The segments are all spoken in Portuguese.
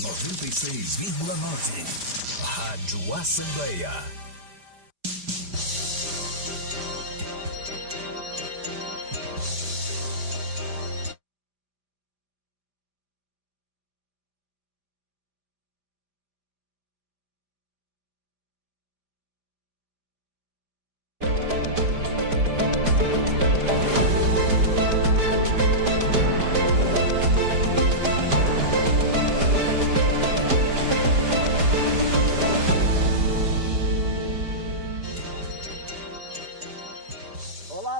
96,9. Rádio Assembleia.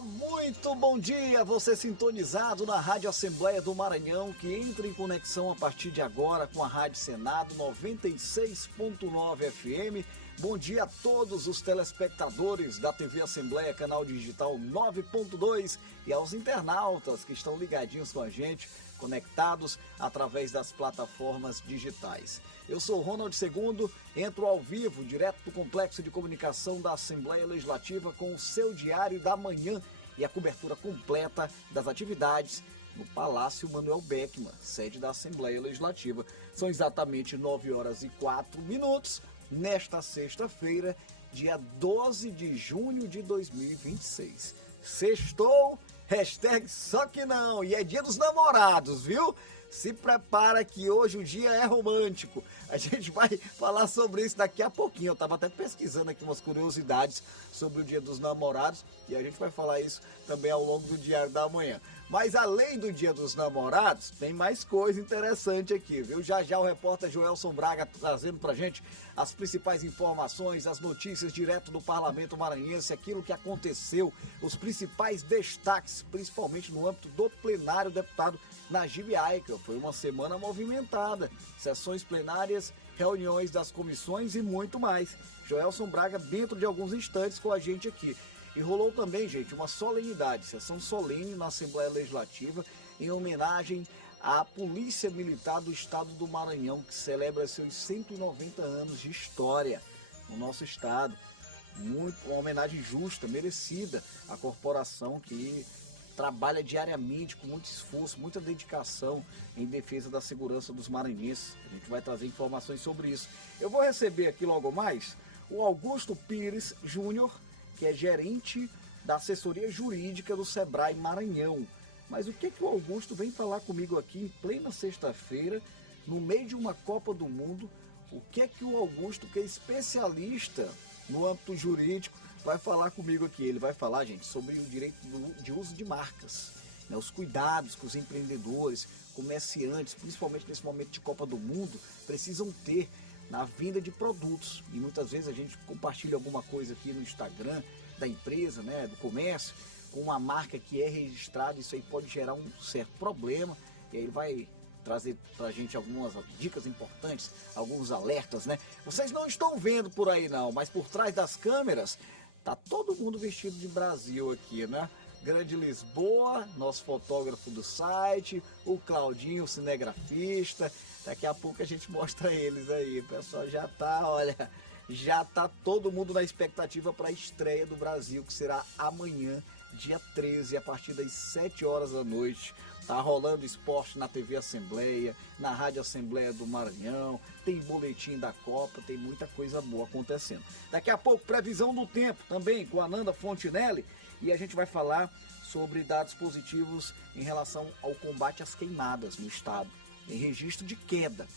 Muito bom dia, você sintonizado na Rádio Assembleia do Maranhão, que entra em conexão a partir de agora com a Rádio Senado 96.9 FM. Bom dia a todos os telespectadores da TV Assembleia, canal digital 9.2 e aos internautas que estão ligadinhos com a gente, conectados através das plataformas digitais. Eu sou Ronald II, entro ao vivo, direto do Complexo de Comunicação da Assembleia Legislativa com o seu Diário da Manhã e a cobertura completa das atividades no Palácio Manuel Beckmann, sede da Assembleia Legislativa. São exatamente 9h04, nesta sexta-feira, dia 12 de junho de 2026. Sextou, hashtag só que não, e é dia dos namorados, viu? Se prepara que hoje o dia é romântico. A gente vai falar sobre isso daqui a pouquinho. Eu estava até pesquisando aqui umas curiosidades sobre o Dia dos Namorados e a gente vai falar isso também ao longo do Diário da Manhã. Mas além do Dia dos Namorados, tem mais coisa interessante aqui, viu? Já já o repórter Joelson Braga trazendo pra gente as principais informações, as notícias direto do Parlamento Maranhense, aquilo que aconteceu, os principais destaques, principalmente no âmbito do plenário deputado Najib Aikel. Foi uma semana movimentada, sessões plenárias, reuniões das comissões e muito mais. Joelson Braga dentro de alguns instantes com a gente aqui. E rolou também, gente, uma solenidade, sessão solene na Assembleia Legislativa em homenagem à Polícia Militar do Estado do Maranhão, que celebra seus 190 anos de história no nosso estado. Uma homenagem justa, merecida à corporação que trabalha diariamente com muito esforço, muita dedicação em defesa da segurança dos maranhenses. A gente vai trazer informações sobre isso. Eu vou receber aqui logo mais o Augusto Pires Júnior, que é gerente da assessoria jurídica do Sebrae Maranhão. Mas o que o Augusto vem falar comigo aqui em plena sexta-feira, no meio de uma Copa do Mundo? O que o Augusto, que é especialista no âmbito jurídico, vai falar comigo aqui? Ele vai falar, gente, sobre o direito de uso de marcas, né? Os cuidados que os empreendedores, comerciantes, principalmente nesse momento de Copa do Mundo, precisam ter na venda de produtos. E muitas vezes a gente compartilha alguma coisa aqui no Instagram da empresa, né, do comércio, com uma marca que é registrada. Isso aí pode gerar um certo problema, e aí ele vai trazer pra gente algumas dicas importantes, alguns alertas, né? Vocês não estão vendo por aí não, mas por trás das câmeras tá todo mundo vestido de Brasil aqui, né? Grande Lisboa, nosso fotógrafo do site, o Claudinho, o cinegrafista. Daqui a pouco a gente mostra eles aí. O pessoal já tá, olha, já tá todo mundo na expectativa para a estreia do Brasil, que será amanhã, dia 13, a partir das 7 horas da noite. Tá rolando esporte na TV Assembleia, na Rádio Assembleia do Maranhão, tem boletim da Copa, tem muita coisa boa acontecendo. Daqui a pouco, previsão do tempo também com a Nanda Fontinelli, e a gente vai falar sobre dados positivos em relação ao combate às queimadas no estado, em registro de queda,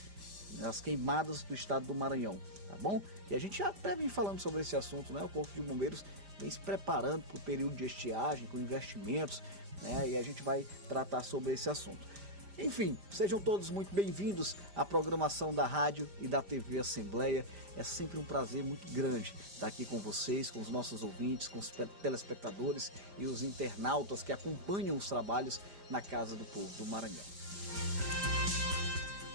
nas queimadas do estado do Maranhão, tá bom? E a gente já até vem falando sobre esse assunto, né? O Corpo de Bombeiros vem se preparando para o período de estiagem, com investimentos, né? E a gente vai tratar sobre esse assunto. Enfim, sejam todos muito bem-vindos à programação da rádio e da TV Assembleia. É sempre um prazer muito grande estar aqui com vocês, com os nossos ouvintes, com os telespectadores e os internautas que acompanham os trabalhos na Casa do Povo do Maranhão.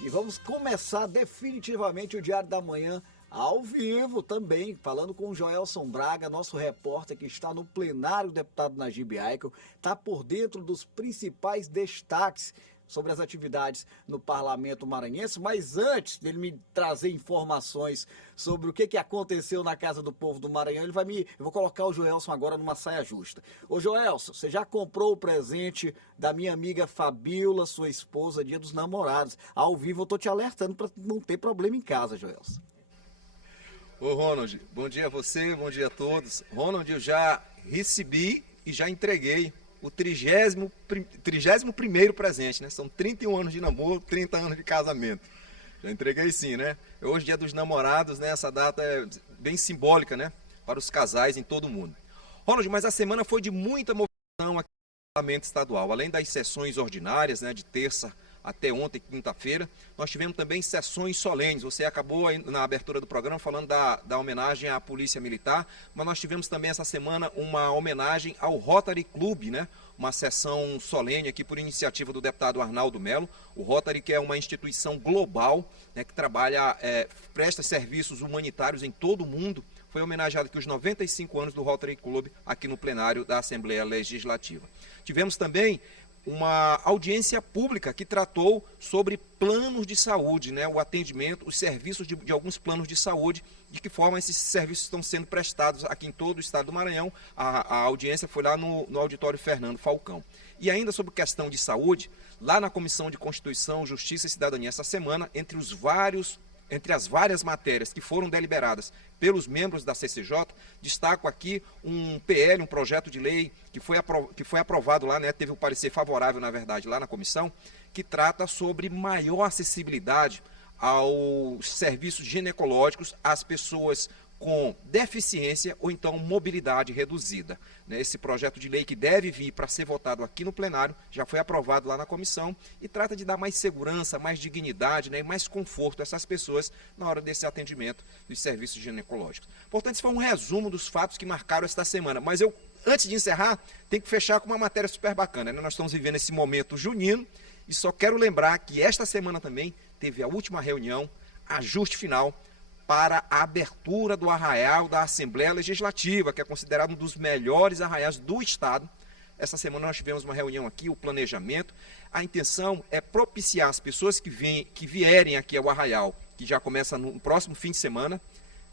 E vamos começar definitivamente o Diário da Manhã ao vivo também, falando com o Joelson Braga, nosso repórter que está no plenário, o deputado Najib Aikel, está por dentro dos principais destaques sobre as atividades no Parlamento Maranhense, mas antes dele me trazer informações sobre o que aconteceu na Casa do Povo do Maranhão, eu vou colocar o Joelson agora numa saia justa. Ô Joelson, você já comprou o presente da minha amiga Fabiola, sua esposa, Dia dos Namorados? Ao vivo eu tô te alertando para não ter problema em casa, Joelson. Ô Ronald, bom dia a você, bom dia a todos. Ronald, eu já recebi e já entreguei o 31º presente, né? São 31 anos de namoro, 30 anos de casamento. Já entreguei sim, né? Hoje, Dia dos Namorados, né? Essa data é bem simbólica, né? Para os casais em todo o mundo. Ronald, mas a semana foi de muita movimentação aqui no Parlamento Estadual. Além das sessões ordinárias, né? De terça até ontem, quinta-feira, nós tivemos também sessões solenes. Você acabou aí na abertura do programa falando da homenagem à Polícia Militar, mas nós tivemos também essa semana uma homenagem ao Rotary Club, né? Uma sessão solene aqui por iniciativa do deputado Arnaldo Melo. O Rotary, que é uma instituição global, né, que trabalha, presta serviços humanitários em todo o mundo, foi homenageado aqui os 95 anos do Rotary Club aqui no plenário da Assembleia Legislativa. Tivemos também uma audiência pública que tratou sobre planos de saúde, né, o atendimento, os serviços de alguns planos de saúde, de que forma esses serviços estão sendo prestados aqui em todo o estado do Maranhão. A audiência foi lá no auditório Fernando Falcão. E ainda sobre questão de saúde, lá na Comissão de Constituição, Justiça e Cidadania essa semana, entre as várias matérias que foram deliberadas pelos membros da CCJ, destaco aqui um PL, um projeto de lei que foi aprovado lá, né, teve um parecer favorável, na verdade, lá na comissão, que trata sobre maior acessibilidade aos serviços ginecológicos às pessoas com deficiência ou então mobilidade reduzida. Esse projeto de lei, que deve vir para ser votado aqui no plenário, já foi aprovado lá na comissão e trata de dar mais segurança, mais dignidade, né, e mais conforto a essas pessoas na hora desse atendimento dos serviços ginecológicos. Portanto, esse foi um resumo dos fatos que marcaram esta semana. Mas eu, antes de encerrar, tenho que fechar com uma matéria super bacana, né? Nós estamos vivendo esse momento junino e só quero lembrar que esta semana também teve a última reunião, ajuste final, para a abertura do arraial da Assembleia Legislativa, que é considerado um dos melhores arraiais do Estado. Essa semana nós tivemos uma reunião aqui, o planejamento. A intenção é propiciar as pessoas que vierem aqui ao arraial, que já começa no próximo fim de semana,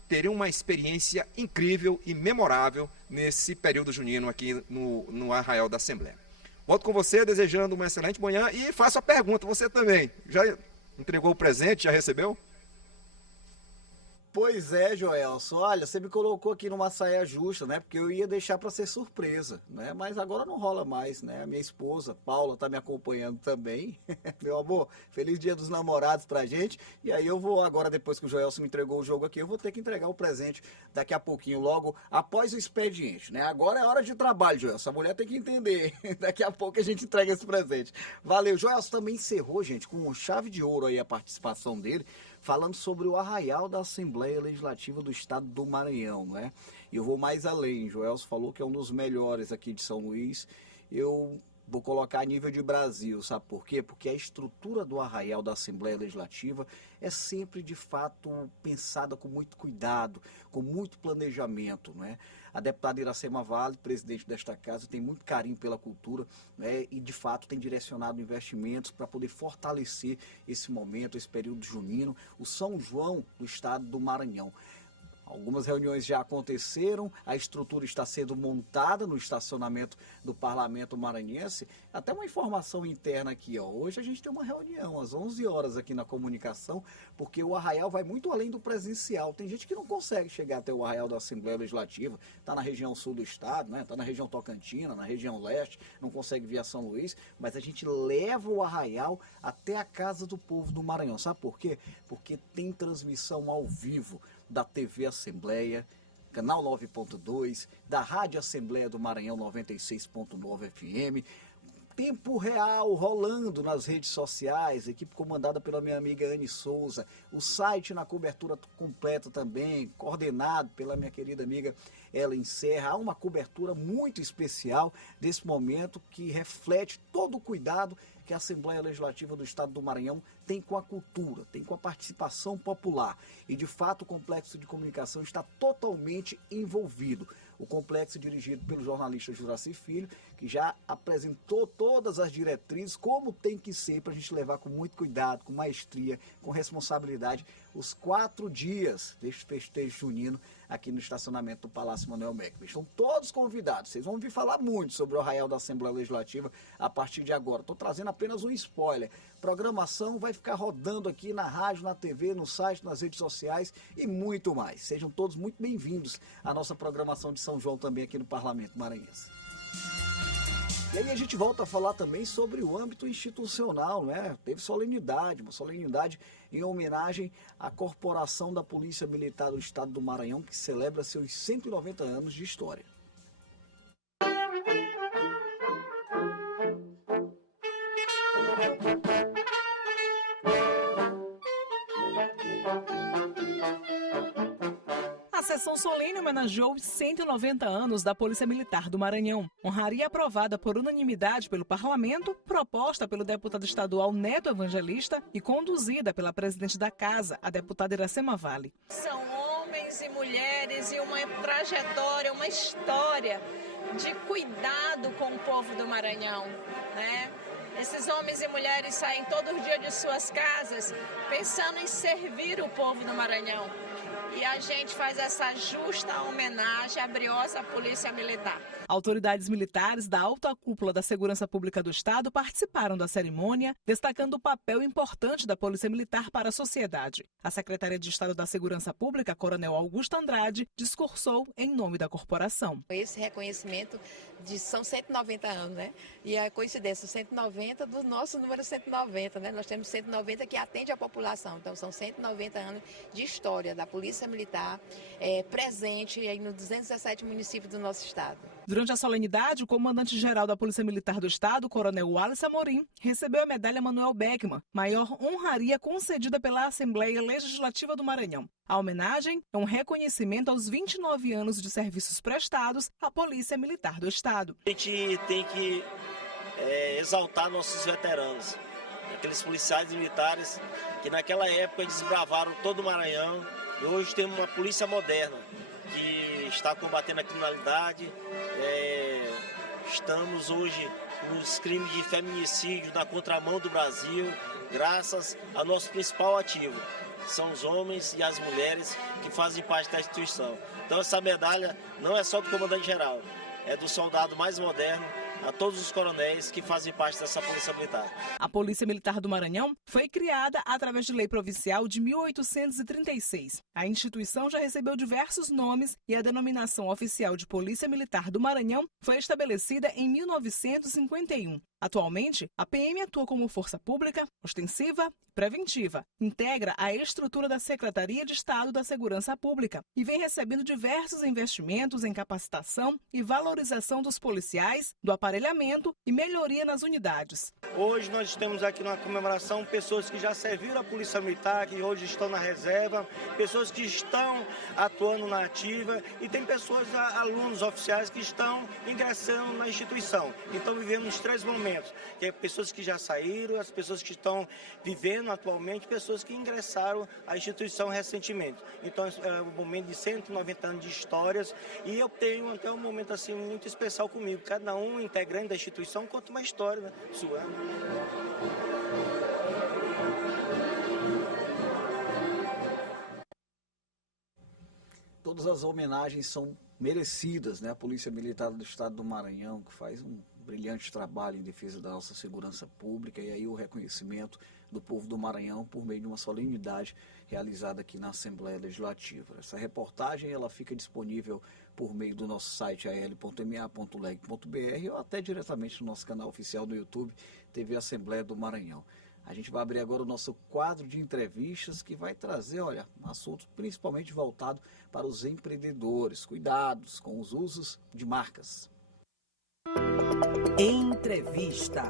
terem uma experiência incrível e memorável nesse período junino aqui no arraial da Assembleia. Volto com você, desejando uma excelente manhã e faço a pergunta, você também, já entregou o presente, já recebeu? Pois é, Joelson, olha, você me colocou aqui numa saia justa, né? Porque eu ia deixar para ser surpresa, né? Mas agora não rola mais, né? A minha esposa, Paula, tá me acompanhando também. Meu amor, feliz Dia dos Namorados pra gente. E aí eu vou agora, depois que o Joelson me entregou o jogo aqui, eu vou ter que entregar o presente daqui a pouquinho, logo após o expediente, né? Agora é hora de trabalho, Joelson. A mulher tem que entender. Daqui a pouco a gente entrega esse presente. Valeu. Joelson também encerrou, gente, com chave de ouro aí a participação dele, falando sobre o arraial da Assembleia Legislativa do Estado do Maranhão, não é? E eu vou mais além, Joelson falou que é um dos melhores aqui de São Luís. Eu vou colocar a nível de Brasil, sabe por quê? Porque a estrutura do arraial da Assembleia Legislativa é sempre, de fato, pensada com muito cuidado, com muito planejamento, não é? A deputada Iracema Vale, presidente desta casa, tem muito carinho pela cultura, né? E, de fato, tem direcionado investimentos para poder fortalecer esse momento, esse período junino, o São João do estado do Maranhão. Algumas reuniões já aconteceram, a estrutura está sendo montada no estacionamento do Parlamento Maranhense. Até uma informação interna aqui, ó. Hoje a gente tem uma reunião às 11 horas aqui na comunicação, porque o arraial vai muito além do presencial. Tem gente que não consegue chegar até o arraial da Assembleia Legislativa, está na região sul do estado, né? Está na região Tocantina, na região leste, não consegue vir a São Luís, mas a gente leva o arraial até a Casa do Povo do Maranhão. Sabe por quê? Porque tem transmissão ao vivo da TV Assembleia, canal 9.2, da Rádio Assembleia do Maranhão 96.9 FM, tempo real rolando nas redes sociais, equipe comandada pela minha amiga Anne Souza, o site na cobertura completa também, coordenado pela minha querida amiga Ellen Serra. Há uma cobertura muito especial desse momento que reflete todo o cuidado que a Assembleia Legislativa do Estado do Maranhão tem com a cultura, tem com a participação popular. E, de fato, o complexo de comunicação está totalmente envolvido. O complexo dirigido pelo jornalista Juraci Filho, que que já apresentou todas as diretrizes, como tem que ser para a gente levar com muito cuidado, com maestria, com responsabilidade, os 4 dias deste festejo junino aqui no estacionamento do Palácio Manuel Beckmann. Estão todos convidados, vocês vão ouvir falar muito sobre o Arraial da Assembleia Legislativa a partir de agora. Estou trazendo apenas um spoiler. Programação vai ficar rodando aqui na rádio, na TV, no site, nas redes sociais e muito mais. Sejam todos muito bem-vindos à nossa programação de São João também aqui no Parlamento Maranhense. E aí a gente volta a falar também sobre o âmbito institucional, né? Teve solenidade, uma solenidade em homenagem à Corporação da Polícia Militar do Estado do Maranhão, que celebra seus 190 anos de história. A sessão solene homenageou os 190 anos da Polícia Militar do Maranhão. Honraria aprovada por unanimidade pelo Parlamento, proposta pelo deputado estadual Neto Evangelista e conduzida pela presidente da Casa, a deputada Iracema Vale. São homens e mulheres e uma trajetória, uma história de cuidado com o povo do Maranhão, né? Esses homens e mulheres saem todo dia de suas casas pensando em servir o povo do Maranhão. E a gente faz essa justa homenagem à briosa Polícia Militar. Autoridades militares da alta cúpula da Segurança Pública do Estado participaram da cerimônia, destacando o papel importante da Polícia Militar para a sociedade. A secretária de Estado da Segurança Pública, Coronel Augusto Andrade, discursou em nome da corporação. Esse reconhecimento são 190 anos, né? E a coincidência, 190 do nosso número 190, né? Nós temos 190 que atende a população, então são 190 anos de história da Polícia Militar presente aí nos 217 municípios do nosso estado. Durante a solenidade, o comandante-geral da Polícia Militar do Estado, Coronel Wallace Amorim, recebeu a medalha Manuel Beckmann, maior honraria concedida pela Assembleia Legislativa do Maranhão. A homenagem é um reconhecimento aos 29 anos de serviços prestados à Polícia Militar do Estado. A gente tem que exaltar nossos veteranos, aqueles policiais militares que naquela época desbravaram todo o Maranhão e hoje temos uma polícia moderna que está combatendo a criminalidade. Estamos hoje nos crimes de feminicídio na contramão do Brasil, graças ao nosso principal ativo. São os homens e as mulheres que fazem parte da instituição. Então essa medalha não é só do comandante-geral, é do soldado mais moderno, a todos os coronéis que fazem parte dessa Polícia Militar. A Polícia Militar do Maranhão foi criada através de lei provincial de 1836. A instituição já recebeu diversos nomes e a denominação oficial de Polícia Militar do Maranhão foi estabelecida em 1951. Atualmente, a PM atua como força pública, ostensiva e preventiva, integra a estrutura da Secretaria de Estado da Segurança Pública e vem recebendo diversos investimentos em capacitação e valorização dos policiais, do aparelhamento e melhoria nas unidades. Hoje nós temos aqui na comemoração pessoas que já serviram a Polícia Militar, que hoje estão na reserva, pessoas que estão atuando na ativa e tem pessoas, alunos oficiais que estão ingressando na instituição. Então vivemos 3 momentos. Que é pessoas que já saíram, as pessoas que estão vivendo atualmente, pessoas que ingressaram à instituição recentemente. Então é um momento de 190 anos de histórias e eu tenho até um momento assim muito especial comigo. Cada um integrante da instituição conta uma história, né, sua. Todas as homenagens são merecidas, né? A Polícia Militar do Estado do Maranhão, que faz um brilhante trabalho em defesa da nossa segurança pública, e aí o reconhecimento do povo do Maranhão por meio de uma solenidade realizada aqui na Assembleia Legislativa. Essa reportagem ela fica disponível por meio do nosso site al.ma.leg.br ou até diretamente no nosso canal oficial do YouTube, TV Assembleia do Maranhão. A gente vai abrir agora o nosso quadro de entrevistas que vai trazer, olha, assuntos principalmente voltado para os empreendedores, cuidados com os usos de marcas. Entrevista.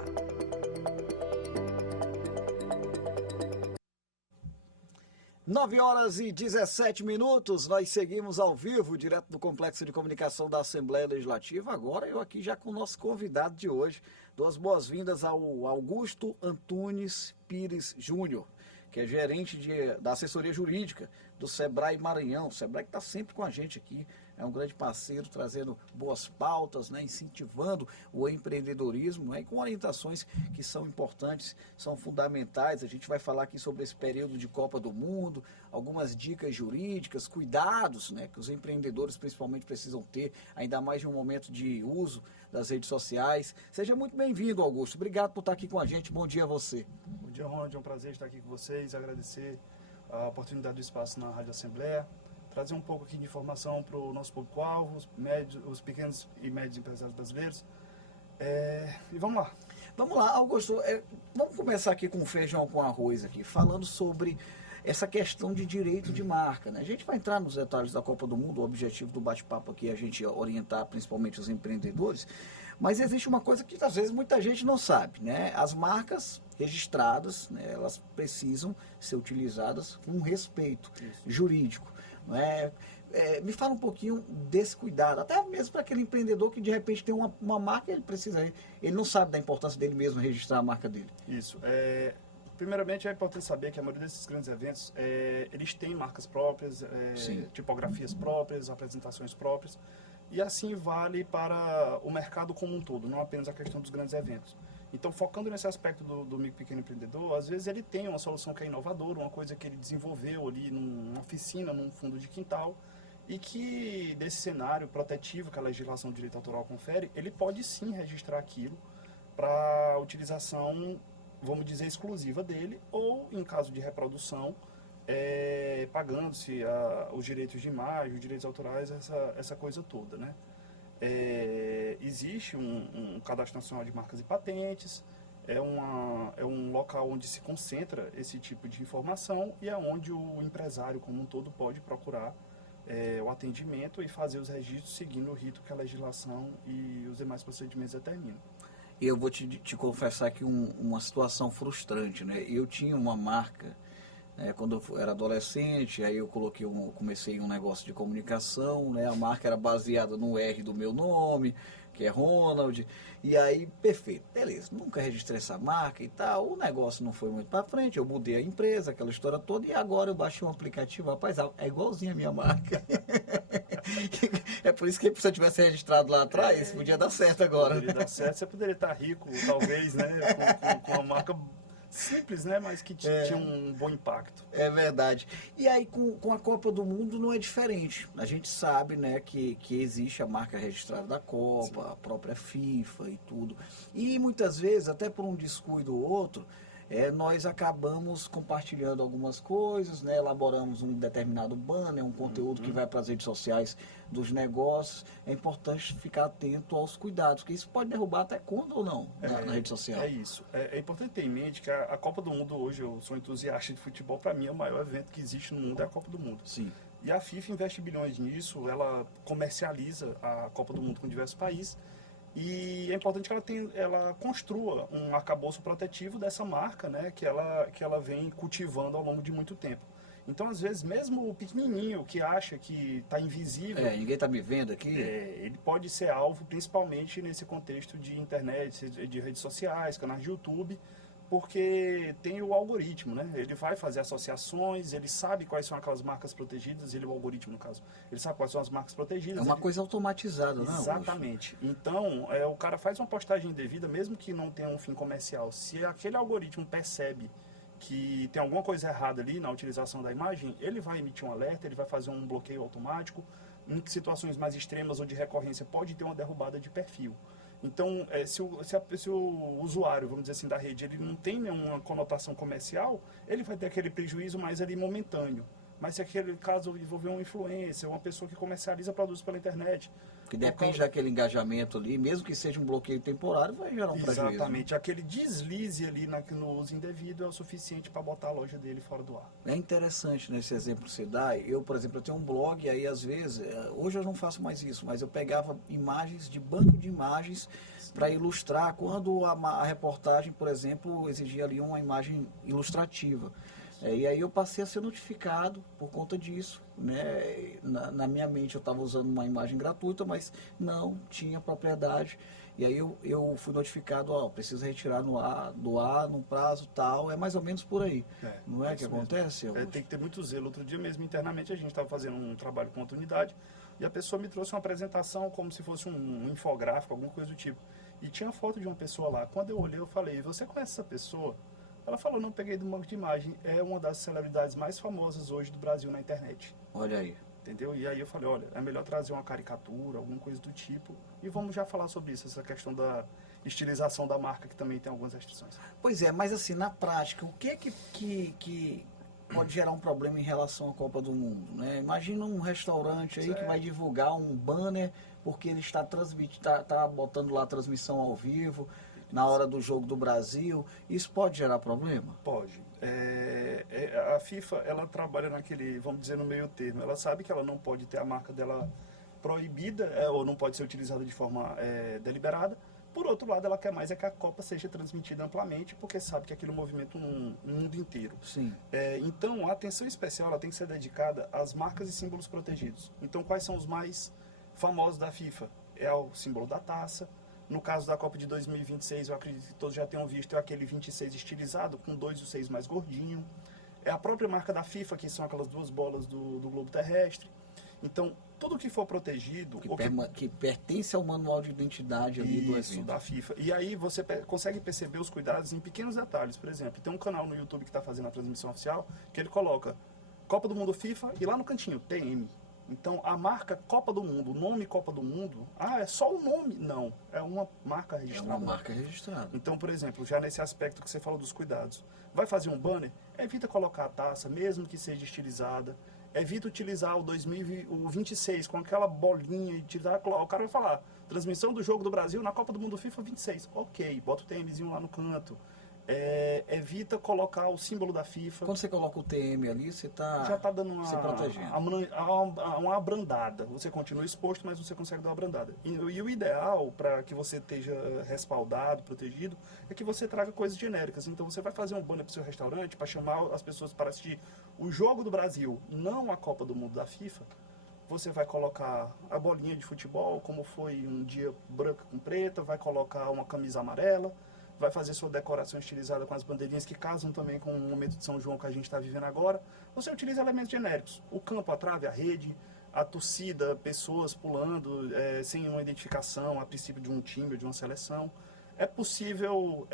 Nove horas e 17 minutos, nós seguimos ao vivo, direto do Complexo de Comunicação da Assembleia Legislativa. Agora eu aqui já com o nosso convidado de hoje. Dou as boas-vindas ao Augusto Antunes Pires Júnior, que é gerente da assessoria jurídica do Sebrae Maranhão. O Sebrae que está sempre com a gente aqui é um grande parceiro, trazendo boas pautas, né, incentivando o empreendedorismo, né, e com orientações que são importantes, são fundamentais. A gente vai falar aqui sobre esse período de Copa do Mundo, algumas dicas jurídicas, cuidados, né, que os empreendedores principalmente precisam ter, ainda mais em um momento de uso das redes sociais. Seja muito bem-vindo, Augusto. Obrigado por estar aqui com a gente. Bom dia a você. Bom dia, Ronald. É um prazer estar aqui com vocês, agradecer a oportunidade do espaço na Rádio Assembleia, trazer um pouco aqui de informação para o nosso público-alvo, os pequenos e médios empresários brasileiros. E vamos lá. Vamos lá, Augusto. Vamos começar aqui com o feijão com arroz aqui, falando sobre essa questão de direito de marca, né? A gente vai entrar nos detalhes da Copa do Mundo, o objetivo do bate-papo aqui é a gente orientar principalmente os empreendedores, mas existe uma coisa que às vezes muita gente não sabe, né? As marcas registradas, né, elas precisam ser utilizadas com respeito jurídico, não é? Me fala um pouquinho desse cuidado, até mesmo para aquele empreendedor que de repente tem uma marca, ele não sabe da importância dele mesmo registrar a marca dele. Isso. Primeiramente, é importante saber que a maioria desses grandes eventos, eles têm marcas próprias, tipografias próprias, apresentações próprias, e assim vale para o mercado como um todo, não apenas a questão dos grandes eventos. Então, focando nesse aspecto do micro e pequeno empreendedor, às vezes ele tem uma solução que é inovadora, uma coisa que ele desenvolveu ali numa oficina, num fundo de quintal, e que desse cenário protetivo que a legislação do direito autoral confere, ele pode sim registrar aquilo para utilização, vamos dizer, exclusiva dele, ou em caso de reprodução, pagando-se os direitos de imagem, os direitos autorais, essa coisa toda, né? Existe um Cadastro Nacional de Marcas e Patentes, é um local onde se concentra esse tipo de informação e é onde o empresário como um todo pode procurar o atendimento e fazer os registros seguindo o rito que a legislação e os demais procedimentos determinam. Eu vou te confessar aqui uma situação frustrante, né? Eu tinha uma marca, quando eu era adolescente, aí eu comecei um negócio de comunicação, né? A marca era baseada no R do meu nome, que é Ronald, e aí, perfeito, beleza, nunca registrei essa marca e tal, o negócio não foi muito para frente, eu mudei a empresa, aquela história toda, e agora eu baixei um aplicativo, rapaz, é igualzinho a minha marca. É por isso que se eu tivesse registrado lá atrás, podia dar certo agora. Poderia dar certo, você poderia estar rico, talvez, né, com uma marca simples, né, mas que tinha um bom impacto. É verdade. E aí com a Copa do Mundo não é diferente. A gente sabe, né, que existe a marca registrada da Copa, sim, a própria FIFA e tudo. E muitas vezes, até por um descuido ou outro, nós acabamos compartilhando algumas coisas, né, elaboramos um determinado banner, um conteúdo que vai para as redes sociais dos negócios. É importante ficar atento aos cuidados, porque isso pode derrubar até conta ou não na rede social. É isso. É importante ter em mente que a Copa do Mundo hoje, eu sou entusiasta de futebol, para mim é o maior evento que existe no mundo, é a Copa do Mundo. Sim. E a FIFA investe bilhões nisso, ela comercializa a Copa do Mundo com diversos países. E é importante que ela construa um arcabouço protetivo dessa marca, né, que ela vem cultivando ao longo de muito tempo. Então, às vezes, mesmo o pequenininho que acha que está invisível... ninguém está me vendo aqui. Ele pode ser alvo, principalmente nesse contexto de internet, de redes sociais, canais de YouTube, porque tem o algoritmo, né? Ele vai fazer associações, ele sabe quais são aquelas marcas protegidas, o algoritmo no caso, ele sabe quais são as marcas protegidas. É uma coisa automatizada, não é? Exatamente. Então, o cara faz uma postagem indevida, mesmo que não tenha um fim comercial. Se aquele algoritmo percebe que tem alguma coisa errada ali na utilização da imagem, ele vai emitir um alerta, ele vai fazer um bloqueio automático. Em situações mais extremas ou de recorrência, pode ter uma derrubada de perfil. Então, se o usuário, vamos dizer assim, da rede, ele não tem nenhuma conotação comercial, ele vai ter aquele prejuízo mais ali momentâneo. Mas se aquele caso envolver um influencer, uma pessoa que comercializa produtos pela internet... Que depende daquele engajamento ali, mesmo que seja um bloqueio temporário, vai gerar um prejuízo. Exatamente. Aquele deslize ali no uso indevido é o suficiente para botar a loja dele fora do ar. É interessante nesse exemplo que você dá. Eu, por exemplo, eu tenho um blog, aí às vezes, hoje eu não faço mais isso, mas eu pegava imagens de banco de imagens para ilustrar quando a reportagem, por exemplo, exigia ali uma imagem ilustrativa. E aí eu passei a ser notificado por conta disso, né? Na minha mente eu estava usando uma imagem gratuita, mas não tinha propriedade. E aí eu fui notificado, precisa retirar do ar, num prazo tal, é mais ou menos por aí. Não é que acontece? Tem que ter muito zelo. Outro dia mesmo, internamente, a gente estava fazendo um trabalho com outra unidade e a pessoa me trouxe uma apresentação como se fosse um infográfico, alguma coisa do tipo. E tinha foto de uma pessoa lá. Quando eu olhei, eu falei, você conhece essa pessoa? Ela falou, não, peguei do banco de imagem. É uma das celebridades mais famosas hoje do Brasil na internet. Olha aí. Entendeu? E aí eu falei, olha, é melhor trazer uma caricatura, alguma coisa do tipo. E vamos já falar sobre isso, essa questão da estilização da marca, que também tem algumas restrições. Pois é, mas assim, na prática, o que pode gerar um problema em relação à Copa do Mundo, né? Imagina um restaurante aí que vai divulgar um banner porque ele está tá botando lá a transmissão ao vivo na hora do jogo do Brasil. Isso pode gerar problema? Pode. A FIFA, ela trabalha naquele, vamos dizer, no meio termo. Ela sabe que ela não pode ter a marca dela proibida, ou não pode ser utilizada de forma deliberada. Por outro lado, ela quer mais que a Copa seja transmitida amplamente, porque sabe que aquilo movimenta um mundo inteiro. Sim. Então, a atenção especial ela tem que ser dedicada às marcas e símbolos protegidos. Então, quais são os mais famosos da FIFA? É o símbolo da taça. No caso da Copa de 2026, eu acredito que todos já tenham visto, é aquele 26 estilizado, com 2 e o 6 mais gordinho. É a própria marca da FIFA, que são aquelas 2 bolas do globo terrestre. Então, tudo que for protegido... Que pertence ao manual de identidade ali do evento. Da FIFA. E aí você consegue perceber os cuidados em pequenos detalhes. Por exemplo, tem um canal no YouTube que está fazendo a transmissão oficial, que ele coloca Copa do Mundo FIFA e lá no cantinho, TM. Então, a marca Copa do Mundo, o nome Copa do Mundo, é só o nome? Não, é uma marca registrada. É uma marca registrada. Então, por exemplo, já nesse aspecto que você falou dos cuidados, vai fazer um banner, evita colocar a taça, mesmo que seja estilizada, evita utilizar o 26 com aquela bolinha e tirar, o cara vai falar, transmissão do jogo do Brasil na Copa do Mundo FIFA 26. Ok, bota o TMzinho lá no canto. Evita colocar o símbolo da FIFA. Quando você coloca o TM ali, você já está dando uma abrandada. Você continua exposto, mas você consegue dar uma abrandada. E o ideal, para que você esteja respaldado, protegido, é que você traga coisas genéricas. Então você vai fazer um banner para o seu restaurante para chamar as pessoas para assistir o jogo do Brasil, não a Copa do Mundo da FIFA. Você vai colocar a bolinha de futebol, como foi um dia branca com preta, vai colocar uma camisa amarela, vai fazer sua decoração estilizada com as bandeirinhas que casam também com o momento de São João que a gente está vivendo agora. Você utiliza elementos genéricos. O campo, a trave, a rede, a torcida, pessoas pulando, sem uma identificação a princípio de um time ou de uma seleção. É possível,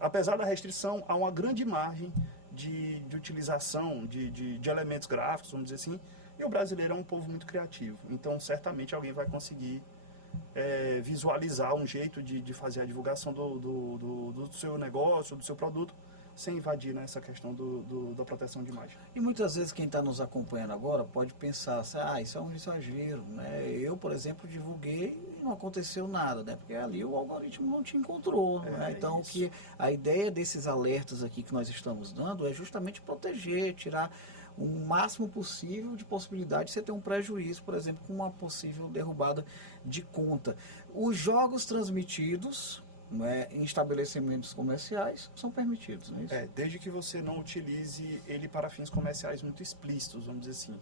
apesar da restrição, há uma grande margem de utilização de elementos gráficos, vamos dizer assim. E o brasileiro é um povo muito criativo. Então, certamente, alguém vai conseguir visualizar um jeito de fazer a divulgação do seu negócio, do seu produto, sem invadir nessa questão da proteção de imagem. E muitas vezes quem está nos acompanhando agora pode pensar, isso é um exagero, né? Eu, por exemplo, divulguei e não aconteceu nada, né? Porque ali o algoritmo não te encontrou, né? Então, que a ideia desses alertas aqui que nós estamos dando é justamente proteger, tirar o máximo possível de possibilidade de você ter um prejuízo, por exemplo, com uma possível derrubada de conta. Os jogos transmitidos em estabelecimentos comerciais são permitidos, não é isso? Desde que você não utilize ele para fins comerciais muito explícitos, vamos dizer assim.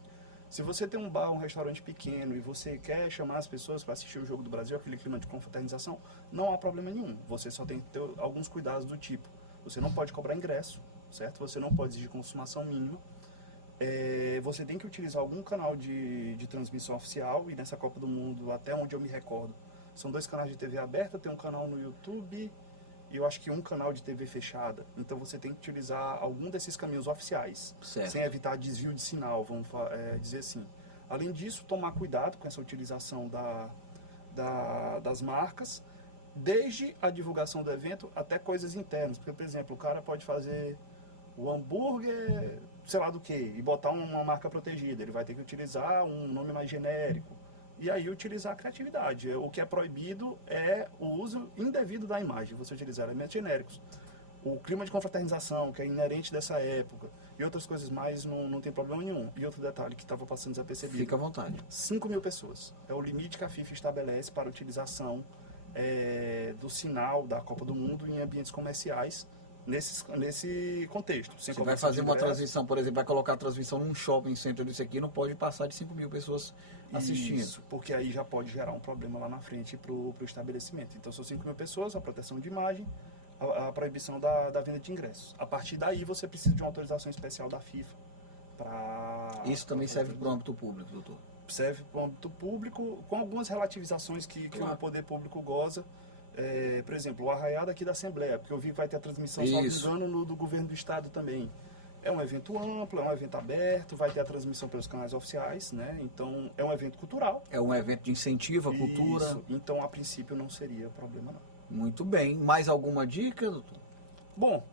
Se você tem um bar, um restaurante pequeno e você quer chamar as pessoas para assistir o Jogo do Brasil, aquele clima de confraternização, não há problema nenhum. Você só tem que ter alguns cuidados do tipo. Você não pode cobrar ingresso, certo? Você não pode exigir consumação mínima. Você tem que utilizar algum canal de transmissão oficial, e nessa Copa do Mundo, até onde eu me recordo, são 2 canais de TV aberta, tem um canal no YouTube e eu acho que um canal de TV fechada. Então você tem que utilizar algum desses caminhos oficiais, certo, sem evitar desvio de sinal, vamos dizer assim. Além disso, tomar cuidado com essa utilização das marcas, desde a divulgação do evento até coisas internas. Porque, por exemplo, o cara pode fazer o hambúrguer, sei lá do que, e botar uma marca protegida. Ele vai ter que utilizar um nome mais genérico. E aí utilizar a criatividade. O que é proibido é o uso indevido da imagem, você utilizar elementos genéricos. O clima de confraternização, que é inerente dessa época, e outras coisas mais, não tem problema nenhum. E outro detalhe que estava passando desapercebido. Fica à vontade. 5.000 pessoas. É o limite que a FIFA estabelece para a utilização do sinal da Copa do Mundo em ambientes comerciais, nesse contexto. Você vai fazer uma transmissão, por exemplo, vai colocar a transmissão num shopping center desse aqui, não pode passar de 5 mil pessoas assistindo. Isso, porque aí já pode gerar um problema lá na frente para o estabelecimento. Então, são 5 mil pessoas, a proteção de imagem, a proibição da venda de ingressos. A partir daí, você precisa de uma autorização especial da FIFA. Isso também serve para o âmbito público, doutor? Serve para o âmbito público, com algumas relativizações que o poder público goza. Por exemplo, o arraiado aqui da Assembleia, porque eu vi que vai ter a transmissão, se não me engano, do governo do estado também. É um evento amplo, é um evento aberto, vai ter a transmissão pelos canais oficiais, né? Então, é um evento cultural. É um evento de incentivo à cultura. Isso. Então, a princípio, não seria problema, não. Muito bem. Mais alguma dica, doutor? Bom,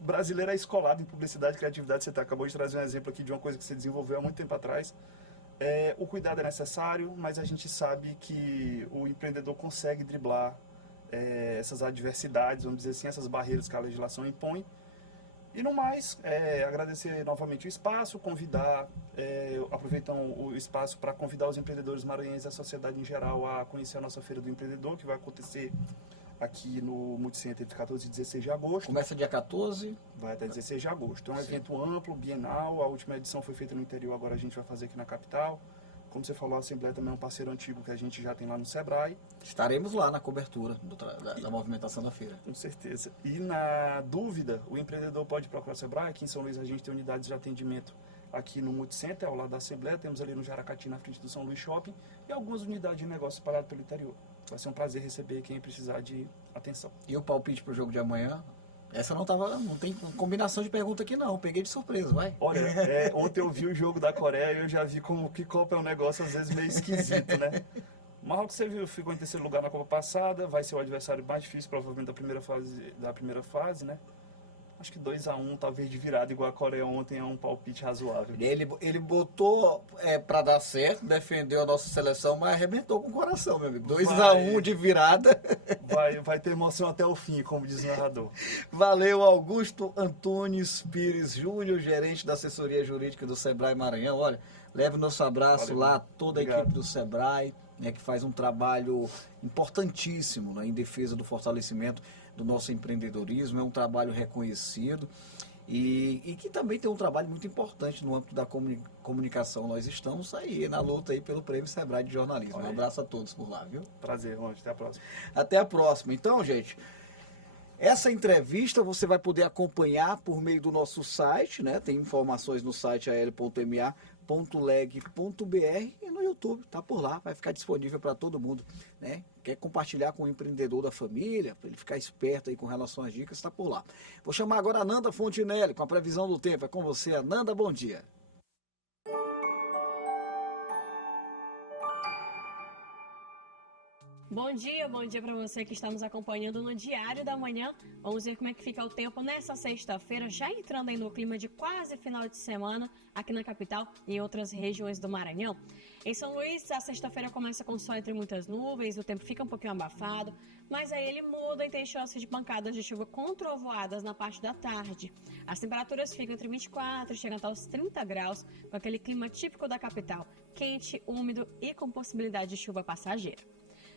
brasileiro é escolado em publicidade e criatividade. Você acabou de trazer um exemplo aqui de uma coisa que você desenvolveu há muito tempo atrás. O cuidado é necessário, mas a gente sabe que o empreendedor consegue driblar essas adversidades, vamos dizer assim, essas barreiras que a legislação impõe. E no mais, agradecer novamente o espaço, aproveitando o espaço para convidar os empreendedores maranhenses e a sociedade em geral a conhecer a nossa Feira do Empreendedor, que vai acontecer aqui no Multicenter de 14 e 16 de agosto. Começa dia 14? Vai até 16 de agosto. É um evento amplo, bienal. A última edição foi feita no interior, agora a gente vai fazer aqui na capital. Como você falou, a Assembleia também é um parceiro antigo que a gente já tem lá no Sebrae. Estaremos lá na cobertura da movimentação da feira. Com certeza. E na dúvida, o empreendedor pode procurar o Sebrae. Aqui em São Luís a gente tem unidades de atendimento aqui no Multicenter, ao lado da Assembleia. Temos ali no Jaracati, na frente do São Luís Shopping. E algumas unidades de negócio espalhadas pelo interior. Vai ser um prazer receber quem precisar de atenção. E o palpite para o jogo de amanhã? Essa não tem combinação de pergunta aqui não, peguei de surpresa, vai. Olha, ontem eu vi o jogo da Coreia e eu já vi como que Copa é um negócio às vezes meio esquisito, né? Marrocos, você viu, ficou em terceiro lugar na Copa passada, vai ser o adversário mais difícil provavelmente da primeira fase, né? Acho que 2-1, talvez de virada, igual a Coreia ontem, é um palpite razoável. Ele botou para dar certo, defendeu a nossa seleção, mas arrebentou com o coração, meu amigo. 2-1 de virada. Vai ter emoção até o fim, como diz o narrador. Valeu, Augusto Antunes Pires Júnior, gerente da assessoria jurídica do Sebrae Maranhão. Olha, leve o nosso abraço lá a toda a equipe do Sebrae, né, que faz um trabalho importantíssimo, né, em defesa do fortalecimento do nosso empreendedorismo. É um trabalho reconhecido e que também tem um trabalho muito importante no âmbito da comunicação. Nós estamos aí na luta aí pelo Prêmio Sebrae de Jornalismo. Um abraço a todos por lá, viu? Prazer, Ronald. Até a próxima. Até a próxima. Então, gente, essa entrevista você vai poder acompanhar por meio do nosso site, né? Tem informações no site al.ma.leg.br e no YouTube, tá por lá, vai ficar disponível para todo mundo, né? Quer compartilhar com o empreendedor da família, para ele ficar esperto aí com relação às dicas, tá por lá. Vou chamar agora a Nanda Fontinelli com a previsão do tempo. É com você, Nanda, bom dia. Bom dia para você que está nos acompanhando no Diário da Manhã. Vamos ver como é que fica o tempo nessa sexta-feira, já entrando aí no clima de quase final de semana aqui na capital e em outras regiões do Maranhão. Em São Luís, a sexta-feira começa com sol entre muitas nuvens, o tempo fica um pouquinho abafado, mas aí ele muda e tem chance de pancadas de chuva com trovoadas na parte da tarde. As temperaturas ficam entre 24 e chegam até os 30 graus, com aquele clima típico da capital, quente, úmido e com possibilidade de chuva passageira.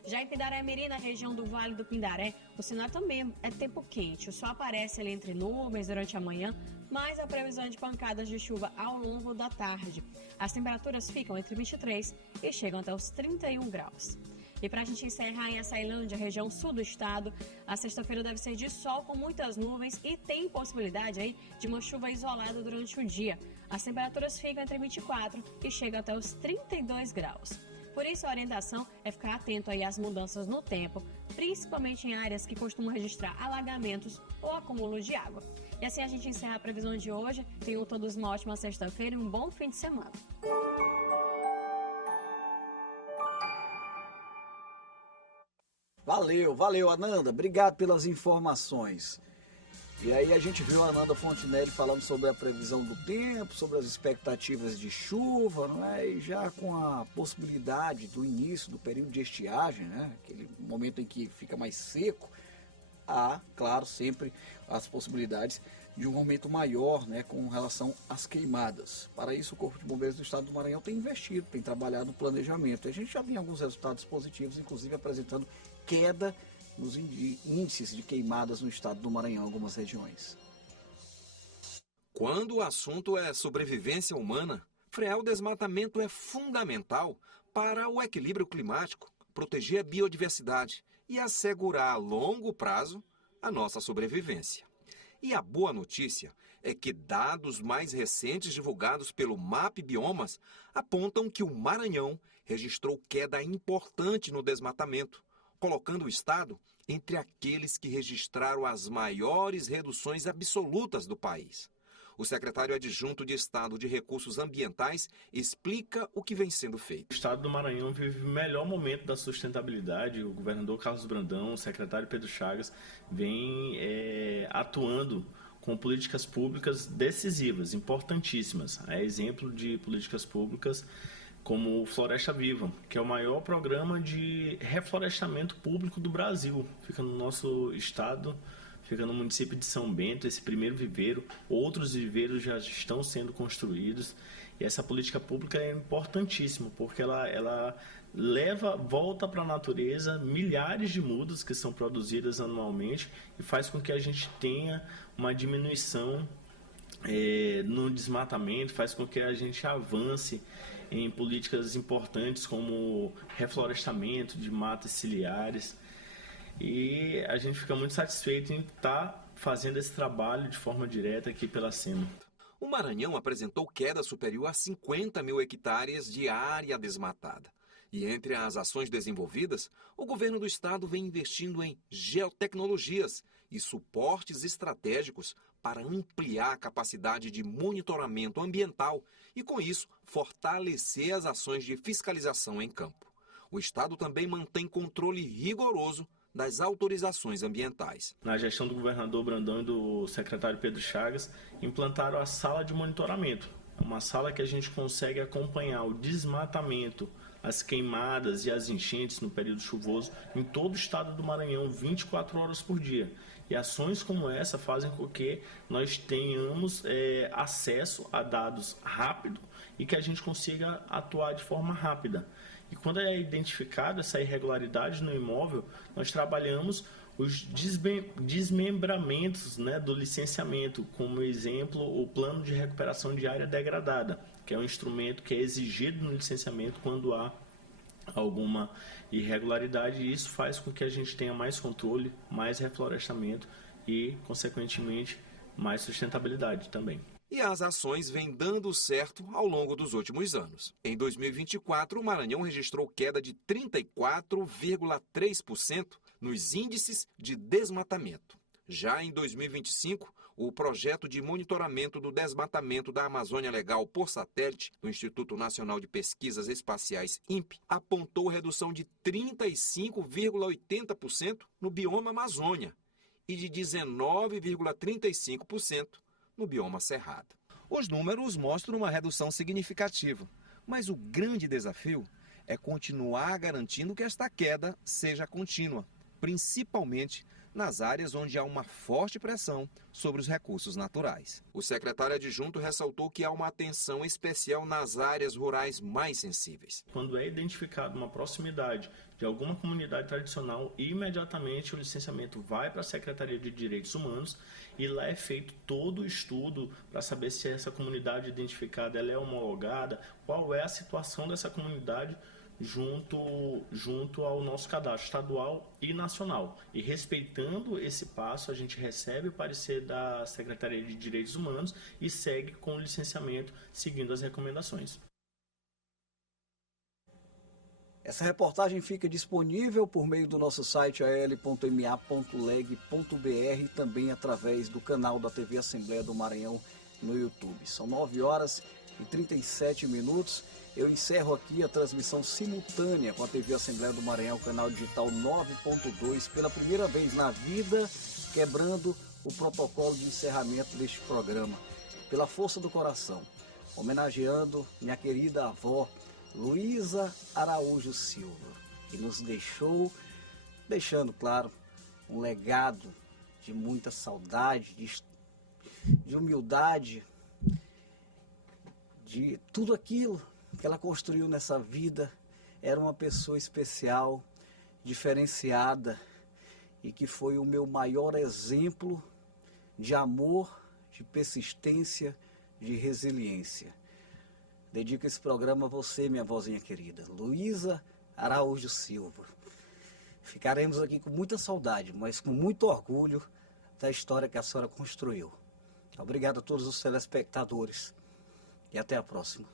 Já em Pindaré-Mirim, na região do Vale do Pindaré, o cenário também é tempo quente. O sol aparece ali entre nuvens durante a manhã, mas a previsão é de pancadas de chuva ao longo da tarde. As temperaturas ficam entre 23 e chegam até os 31 graus. E para a gente encerrar em Açailândia, região sul do estado, a sexta-feira deve ser de sol com muitas nuvens e tem possibilidade aí de uma chuva isolada durante o dia. As temperaturas ficam entre 24 e chegam até os 32 graus. Por isso, a orientação é ficar atento aí às mudanças no tempo, principalmente em áreas que costumam registrar alagamentos ou acúmulo de água. E assim a gente encerra a previsão de hoje. Tenham todos uma ótima sexta-feira e um bom fim de semana. Valeu, Ananda. Obrigado pelas informações. E aí a gente viu a Nanda Fontinelli falando sobre a previsão do tempo, sobre as expectativas de chuva, não é? E já com a possibilidade do início do período de estiagem, né? Aquele momento em que fica mais seco, há, claro, sempre as possibilidades de um aumento maior, né, com relação às queimadas. Para isso, o Corpo de Bombeiros do Estado do Maranhão tem investido, tem trabalhado no planejamento. A gente já tem alguns resultados positivos, inclusive apresentando queda nos índices de queimadas no estado do Maranhão, em algumas regiões. Quando o assunto é sobrevivência humana, frear o desmatamento é fundamental para o equilíbrio climático, proteger a biodiversidade e assegurar a longo prazo a nossa sobrevivência. E a boa notícia é que dados mais recentes divulgados pelo MAP Biomas apontam que o Maranhão registrou queda importante no desmatamento, colocando o estado entre aqueles que registraram as maiores reduções absolutas do país. O secretário adjunto de Estado de Recursos Ambientais explica o que vem sendo feito. O estado do Maranhão vive o melhor momento da sustentabilidade. O governador Carlos Brandão, o secretário Pedro Chagas, vem atuando com políticas públicas decisivas, importantíssimas. É exemplo de políticas públicas como o Floresta Viva, que é o maior programa de reflorestamento público do Brasil. Fica no nosso estado, fica no município de São Bento, esse primeiro viveiro. Outros viveiros já estão sendo construídos. E essa política pública é importantíssima, porque ela volta para a natureza milhares de mudas que são produzidas anualmente e faz com que a gente tenha uma diminuição no desmatamento, faz com que a gente avance em políticas importantes como reflorestamento de matas ciliares. E a gente fica muito satisfeito em estar fazendo esse trabalho de forma direta aqui pela SEMA. O Maranhão apresentou queda superior a 50 mil hectares de área desmatada. E entre as ações desenvolvidas, o governo do estado vem investindo em geotecnologias e suportes estratégicos para ampliar a capacidade de monitoramento ambiental e, com isso, fortalecer as ações de fiscalização em campo. O estado também mantém controle rigoroso das autorizações ambientais. Na gestão do governador Brandão e do secretário Pedro Chagas, implantaram a sala de monitoramento. É uma sala que a gente consegue acompanhar o desmatamento, as queimadas e as enchentes no período chuvoso em todo o estado do Maranhão, 24 horas por dia. E ações como essa fazem com que nós tenhamos acesso a dados rápido e que a gente consiga atuar de forma rápida. E quando é identificada essa irregularidade no imóvel, nós trabalhamos os desmembramentos, do licenciamento, como exemplo, o plano de recuperação de área degradada, que é um instrumento que é exigido no licenciamento quando há alguma irregularidade, e isso faz com que a gente tenha mais controle, mais reflorestamento e, consequentemente, mais sustentabilidade também. E as ações vêm dando certo ao longo dos últimos anos. Em 2024, o Maranhão registrou queda de 34,3% nos índices de desmatamento. Já em 2025, o projeto de monitoramento do desmatamento da Amazônia Legal por satélite do Instituto Nacional de Pesquisas Espaciais, INPE, apontou redução de 35,80% no bioma Amazônia e de 19,35% no bioma Cerrado. Os números mostram uma redução significativa, mas o grande desafio é continuar garantindo que esta queda seja contínua, principalmente nas áreas onde há uma forte pressão sobre os recursos naturais. O secretário adjunto ressaltou que há uma atenção especial nas áreas rurais mais sensíveis. Quando é identificada uma proximidade de alguma comunidade tradicional, imediatamente o licenciamento vai para a Secretaria de Direitos Humanos e lá é feito todo o estudo para saber se essa comunidade identificada ela é homologada, qual é a situação dessa comunidade junto ao nosso cadastro estadual e nacional. E respeitando esse passo, a gente recebe o parecer da Secretaria de Direitos Humanos e segue com o licenciamento, seguindo as recomendações. Essa reportagem fica disponível por meio do nosso site al.ma.leg.br e também através do canal da TV Assembleia do Maranhão no YouTube. São 9h37. Eu encerro aqui a transmissão simultânea com a TV Assembleia do Maranhão, canal digital 9.2, pela primeira vez na vida, quebrando o protocolo de encerramento deste programa, pela força do coração, homenageando minha querida avó, Luísa Araújo Silva, que nos deixando, claro, um legado de muita saudade, de humildade, de tudo aquilo que ela construiu nessa vida. Era uma pessoa especial, diferenciada e que foi o meu maior exemplo de amor, de persistência, de resiliência. Dedico esse programa a você, minha vozinha querida, Luísa Araújo Silva. Ficaremos aqui com muita saudade, mas com muito orgulho da história que a senhora construiu. Obrigado a todos os telespectadores e até a próxima.